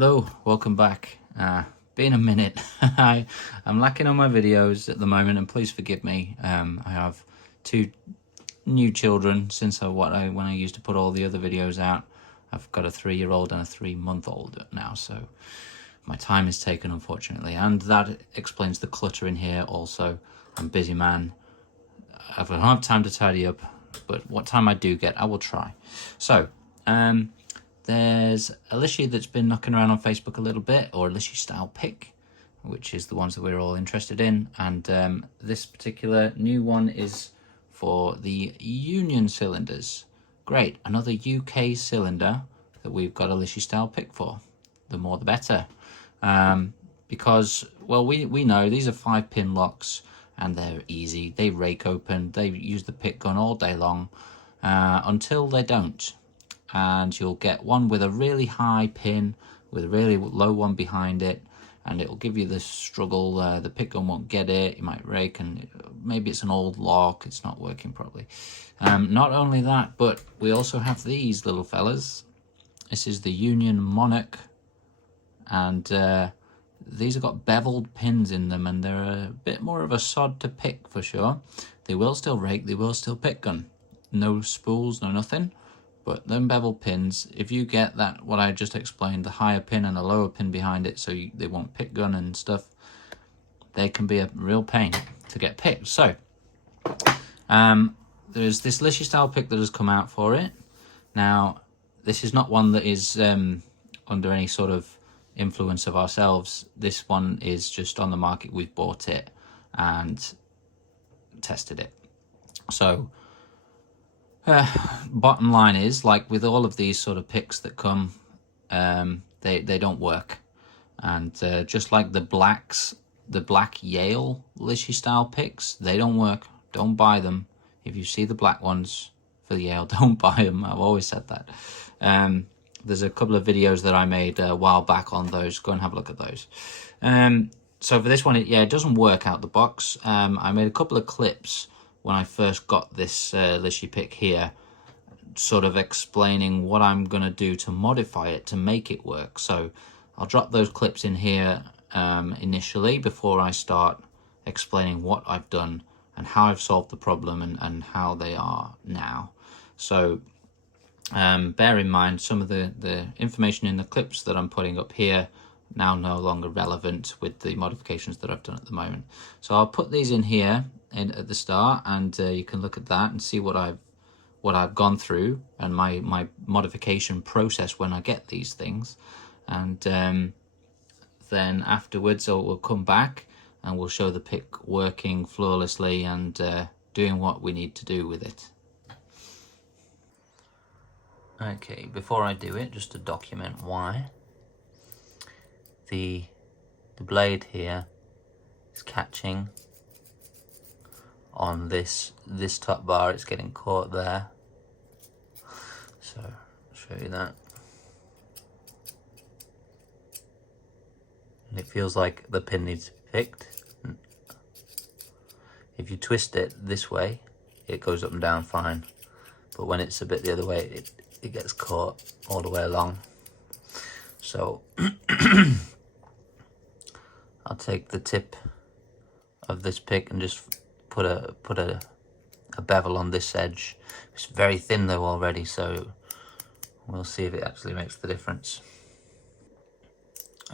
Hello, welcome back. Been a minute. I'm lacking on my videos at the moment, and please forgive me. I have two new children since when I used to put all the other videos out. I've got a 3-year-old and a 3-month-old now, so my time is taken, unfortunately, and that explains the clutter in here. Also, I'm a busy man. I don't have time to tidy up, but what time I do get, I will try. So, there's a lishi that's been knocking around on Facebook a little bit, or a lishi style pick, which is the ones that we're all interested in. And this particular new one is for the Union cylinders. Great, another UK cylinder that we've got a lishi style pick for. The more the better. Because, well, we know these are 5-pin locks and they're easy. They rake open, they use the pick gun all day long until they don't. And you'll get one with a really high pin with a really low one behind it, and it'll give you this struggle. The pick gun won't get it, you might rake, and maybe it's an old lock, it's not working properly. Not only that, but we also have these little fellas. This is the Union Monarch, and these have got beveled pins in them, and they're a bit more of a sod to pick for sure. They will still rake, they will still pick gun. No spools, no nothing. But them bevel pins, if you get that, what I just explained, the higher pin and a lower pin behind it, so they won't pick gun and stuff, they can be a real pain to get picked. So, there's this lishi style pick that has come out for it. Now, this is not one that is under any sort of influence of ourselves. This one is just on the market. We've bought it and tested it. So, bottom line is, like with all of these sort of picks that come, they don't work. And just like the black Yale lishi style picks, they don't work. Don't buy them. If you see the black ones for the Yale, don't buy them. I've always said that. There's a couple of videos that I made a while back on those. Go and have a look at those. So for this one, it doesn't work out the box. I made a couple of clips when I first got this lishi pick here, sort of explaining what I'm going to do to modify it to make it work. So I'll drop those clips in here initially before I start explaining what I've done and how I've solved the problem and how they are now. So bear in mind, some of the information in the clips that I'm putting up here now no longer relevant with the modifications that I've done at the moment. So I'll put these in here at the start, and you can look at that and see what I've gone through and my modification process when I get these things. And then afterwards we'll come back and we'll show the pick working flawlessly and doing what we need to do with it. Okay, before I do it, just to document why, the blade here is catching on this top bar. It's getting caught there, so I'll show you that. And it feels like the pin needs to be picked. If you twist it this way, it goes up and down fine, but when it's a bit the other way, it gets caught all the way along. So I'll take the tip of this pick and just put a bevel on this edge. It's very thin though already, so we'll see if it actually makes the difference.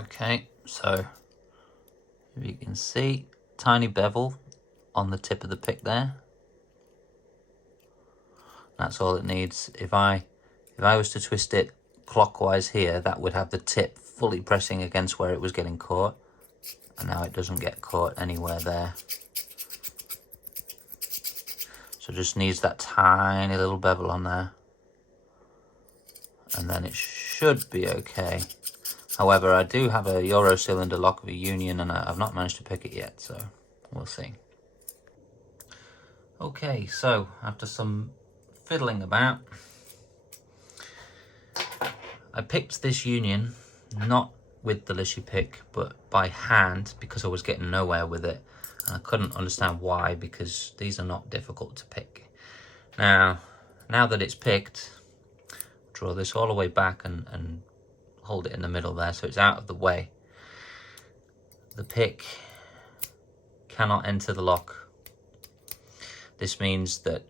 Okay, so if you can see, tiny bevel on the tip of the pick there. That's all it needs. If I was to twist it clockwise here, that would have the tip fully pressing against where it was getting caught, and now it doesn't get caught anywhere there. So just needs that tiny little bevel on there, and then it should be okay. However, I do have a Euro cylinder lock of a Union, and I've not managed to pick it yet, so we'll see. Okay, so after some fiddling about, I picked this Union not with the lishi pick but by hand because I was getting nowhere with it, and I couldn't understand why, because these are not difficult to pick. Now that it's picked, draw this all the way back and hold it in the middle there so it's out of the way. The pick cannot enter the lock. This means that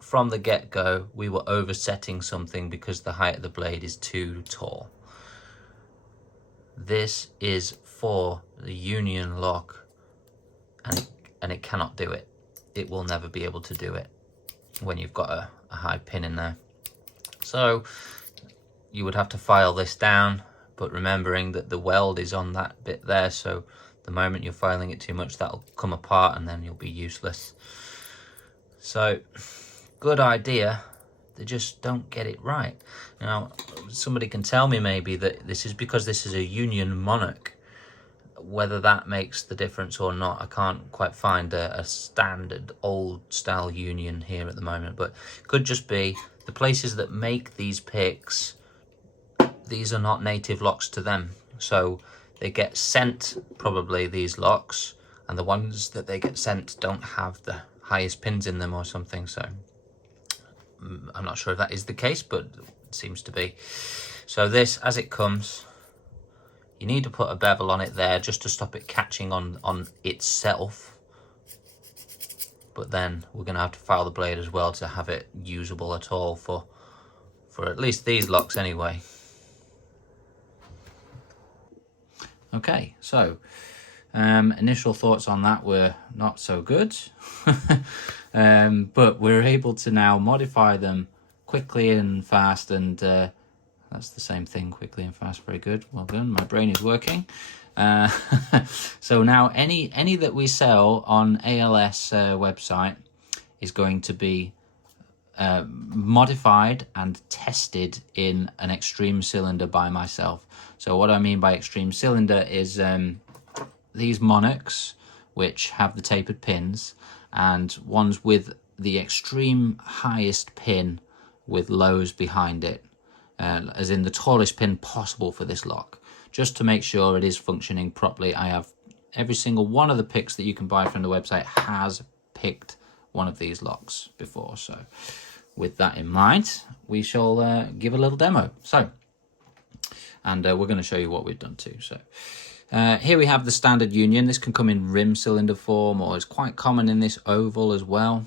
from the get-go we were oversetting something because the height of the blade is too tall. This is for the union lock, and it cannot do it. It will never be able to do it when you've got a high pin in there. So you would have to file this down, but remembering that the weld is on that bit there, so the moment you're filing it too much, that'll come apart and then you'll be useless. So good idea, they just don't get it right. Now somebody can tell me maybe that this is because this is a union Monarch. Whether that makes the difference or not, I can't quite find a standard old style union here at the moment, but it could just be the places that make these picks, these are not native locks to them, so they get sent probably these locks, and the ones that they get sent don't have the highest pins in them or something. So I'm not sure if that is the case, but it seems to be. So this, as it comes, you need to put a bevel on it there just to stop it catching on itself. But then we're going to have to file the blade as well to have it usable at all for at least these locks anyway. Okay, so initial thoughts on that were not so good. But we're able to now modify them quickly and fast, and that's the same thing, quickly and fast. Very good, well done, my brain is working. So now any that we sell on ALS website is going to be modified and tested in an extreme cylinder by myself. So what I mean by extreme cylinder is these Monarchs, which have the tapered pins, and ones with the extreme highest pin with lows behind it, as in the tallest pin possible for this lock, just to make sure it is functioning properly. I have every single one of the picks that you can buy from the website has picked one of these locks before. So with that in mind, we shall give a little demo. So, and we're going to show you what we've done too. So here we have the standard union. This can come in rim cylinder form, or it's quite common in this oval as well.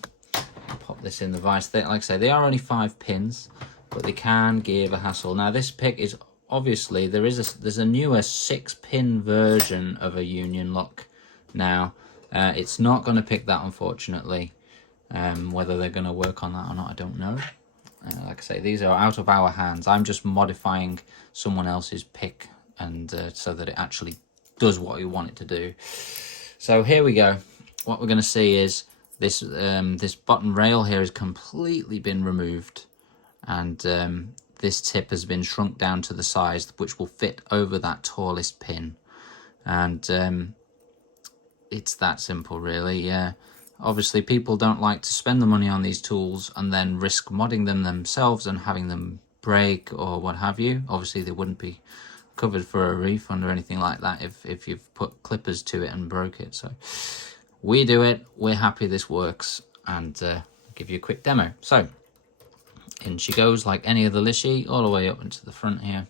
Pop this in the vise. Like I say, they are only 5 pins, but they can give a hassle. Now this pick is obviously, there's a newer 6-pin version of a union lock now. It's not going to pick that, unfortunately. Whether they're going to work on that or not, I don't know. Like I say, these are out of our hands. I'm just modifying someone else's pick, and so that it actually does what we want it to do. So here we go. What we're going to see is this this bottom rail here has completely been removed, and this tip has been shrunk down to the size which will fit over that tallest pin, and it's that simple, really. Yeah, obviously people don't like to spend the money on these tools and then risk modding them themselves and having them break or what have you. Obviously they wouldn't be covered for a refund or anything like that if you've put clippers to it and broke it. So we do it, we're happy this works, and I'll give you a quick demo. So in she goes, like any other lishi, all the way up into the front here,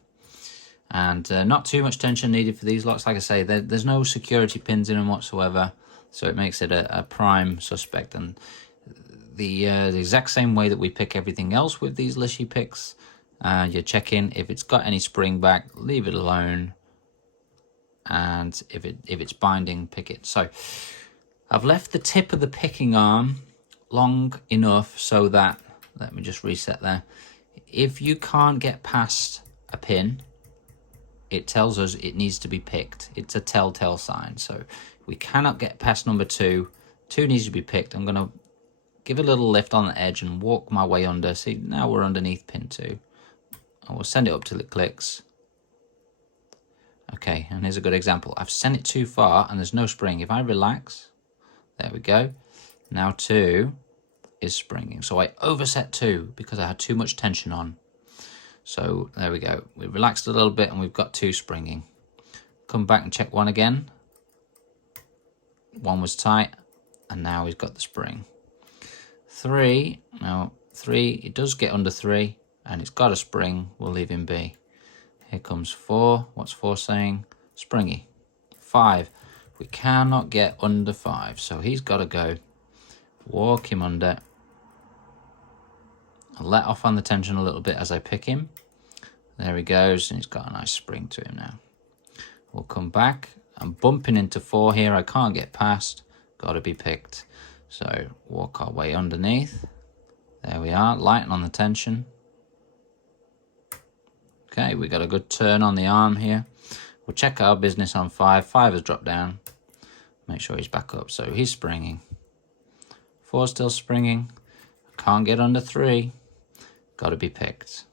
and not too much tension needed for these locks. Like I say, there's no security pins in them whatsoever, so it makes it a prime suspect. And the exact same way that we pick everything else with these lishi picks, you check in if it's got any spring back, leave it alone, and if it's binding, pick it. So I've left the tip of the picking arm long enough so that, let me just reset there, if you can't get past a pin, it tells us it needs to be picked. It's a telltale sign. So we cannot get past number 2. 2 needs to be picked. I'm going to give a little lift on the edge and walk my way under. See, now we're underneath pin 2. I will send it up till it clicks. Okay, and here's a good example. I've sent it too far and there's no spring. If I relax, there we go. Now 2 is springing. So I overset 2 because I had too much tension on. So there we go. We relaxed a little bit and we've got 2 springing. Come back and check 1 again. 1 was tight and now he's got the spring. 3, now 3, it does get under 3 and it's got a spring. We'll leave him be. Here comes 4. What's 4 saying? Springy. 5. We cannot get under 5, so he's got to go. Walk him under. I'll let off on the tension a little bit as I pick him. There he goes, and he's got a nice spring to him now. We'll come back. I'm bumping into 4 here. I can't get past. Got to be picked. So walk our way underneath. There we are, lighten on the tension. Okay, we got a good turn on the arm here. We'll check our business on 5. 5 has dropped down. Make sure he's back up. So he's springing. 4 still springing. Can't get under 3. Got to be picked.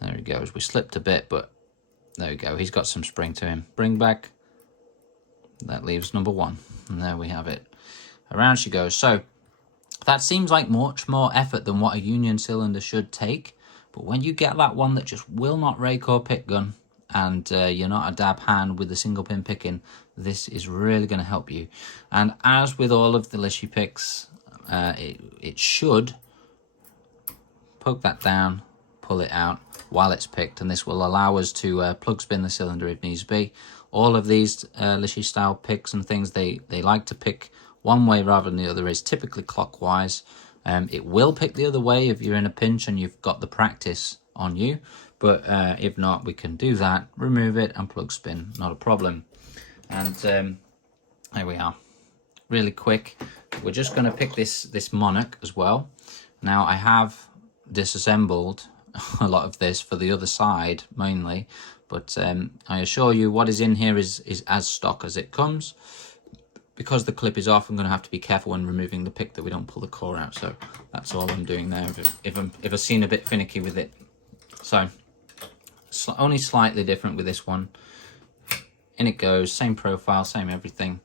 There he goes. We slipped a bit, but there we go. He's got some spring to him. Bring back. That leaves number 1. And there we have it. Around she goes. So that seems like much more effort than what a union cylinder should take. But when you get that one that just will not rake or pick gun, and you're not a dab hand with the single pin picking, this is really going to help you. And as with all of the lishi picks, it should poke that down, pull it out while it's picked, and this will allow us to plug spin the cylinder if needs be. All of these lishi style picks and things, they like to pick one way rather than the other, is typically clockwise. It will pick the other way if you're in a pinch and you've got the practice on you, but if not, we can do that, remove it and plug spin, not a problem. And there we are, really quick. We're just going to pick this Monarch as well. Now I have disassembled a lot of this for the other side mainly, but I assure you what is in here is as stock as it comes. Because the clip is off, I'm going to have to be careful when removing the pick that we don't pull the core out. So that's all I'm doing there. If I seem a bit finicky with it, so only slightly different with this one. In it goes, same profile, same everything,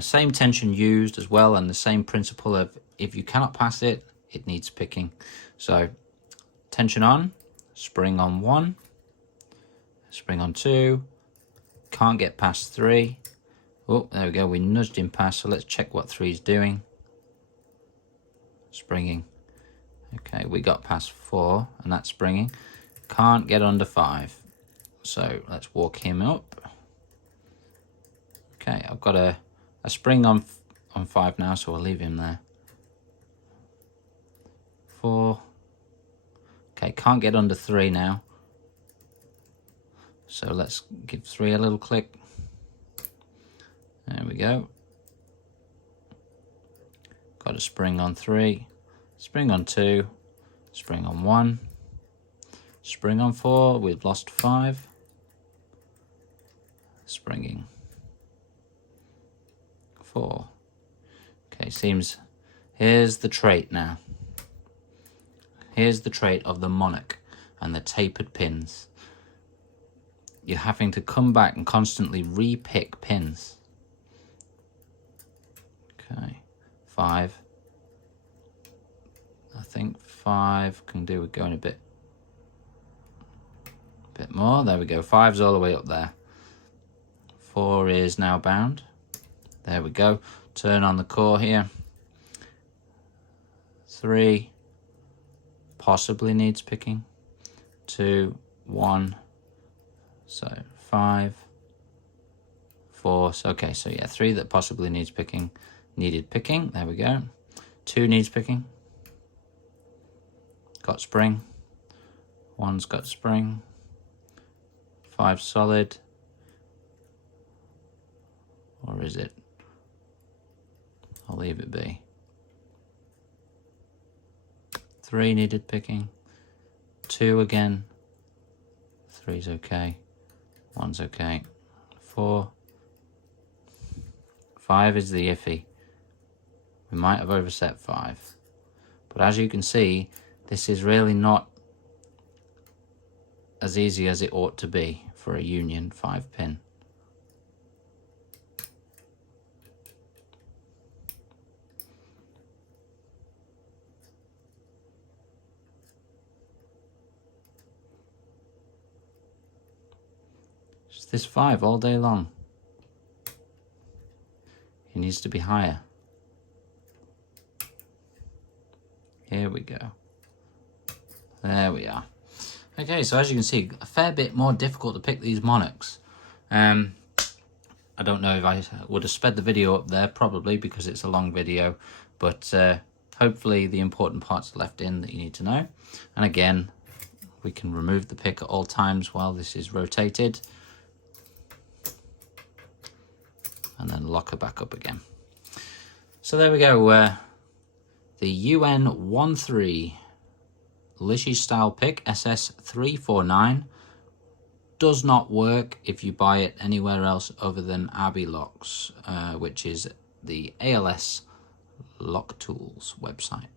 same tension used as well, and the same principle of if you cannot pass it, it needs picking. So tension on, spring on 1, spring on 2, can't get past 3. Oh, there we go, we nudged him past, so let's check what 3 is doing. Springing. Okay, we got past 4, and that's springing. Can't get under 5. So let's walk him up. Okay, I've got a spring on 5 now, so I'll leave him there. 4. Okay, can't get under 3 now. So let's give 3 a little click. There we go. Got a spring on 3, spring on 2, spring on 1, spring on 4, we've lost 5, springing 4. Okay, seems, here's the trait now. Here's the trait of the Monarch and the tapered pins. You're having to come back and constantly re-pick pins. Okay, 5. I think 5 can do with going a bit more. There we go. 5's all the way up there. 4 is now bound. There we go. Turn on the core here. 3 possibly needs picking. 2, 1. So 5, 4. So okay. So yeah, 3 that possibly needs picking. Needed picking, there we go. 2 needs picking. Got spring. 1's got spring. 5 solid. Or is it? I'll leave it be. 3 needed picking. 2 again. 3's okay. 1's okay. 4. 5 is the iffy. We might have overset 5. But as you can see, this is really not as easy as it ought to be for a union 5 pin. It's this 5 all day long. It needs to be higher. Here we go. There we are. Okay, so as you can see, a fair bit more difficult to pick these Monarchs. I don't know if I would have sped the video up there, probably, because it's a long video, but hopefully the important parts are left in that you need to know. And again, we can remove the pick at all times while this is rotated, and then lock her back up again. So there we go, the UN13 lishi style pick, SS349, does not work if you buy it anywhere else other than Abbey Locks, which is the ALS Lock Tools website.